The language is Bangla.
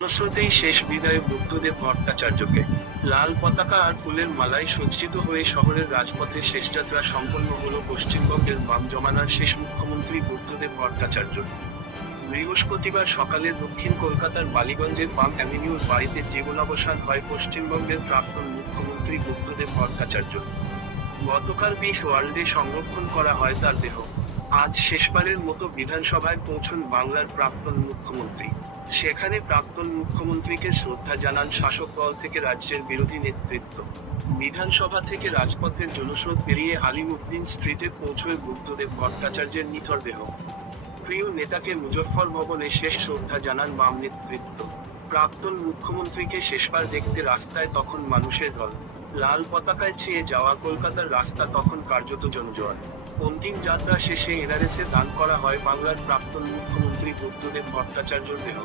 জনস্রোতেই শেষ বিদায় বুদ্ধদেব ভট্টাচার্যকে। লাল পতাকা আর ফুলের মালায় সজ্জিত হয়ে শহরের রাজপথে শেষযাত্রা সম্পন্ন হল পশ্চিমবঙ্গের বাম জমানার শেষ মুখ্যমন্ত্রী বুদ্ধদেব ভট্টাচার্য। বৃহস্পতিবার সকালে দক্ষিণ কলকাতার বালিগঞ্জের পাম অ্যাভিনিউর বাড়িতে জীবনাবসান হয় পশ্চিমবঙ্গের প্রাক্তন মুখ্যমন্ত্রী বুদ্ধদেব ভট্টাচার্য। গতকাল পিস ওয়ার্ল্ডে সংরক্ষণ করা হয় তার দেহ। আজ শেষবারের মতো বিধানসভায় পৌঁছন বাংলার প্রাক্তন মুখ্যমন্ত্রী। সেখানে প্রাক্তন মুখ্যমন্ত্রীকে শ্রদ্ধা জানান শাসক দল থেকে রাজ্যের বিরোধী নেতৃত্ব। বিধানসভা থেকে রাজপথের জনস্রোত পেরিয়ে আলিম উদ্দিন স্ট্রিটে পৌঁছয় বুদ্ধদেব ভট্টাচার্যের নিথর দেহ। প্রিয় নেতাকে মুজফ্ফর ভবনে শেষ শ্রদ্ধা জানান বাম নেতৃত্ব। প্রাক্তন মুখ্যমন্ত্রীকে শেষবার দেখতে রাস্তায় তখন মানুষের ঢল। লাল পতাকায় ছেয়ে যাওয়া কলকাতার রাস্তা তখন কার্যত জনজোয়ার। অন্তিম যাত্রা শেষে এনআরএসে দান করা হয় বাংলার প্রাক্তন মুখ্যমন্ত্রী বুদ্ধদেব ভট্টাচার্যর দেহ।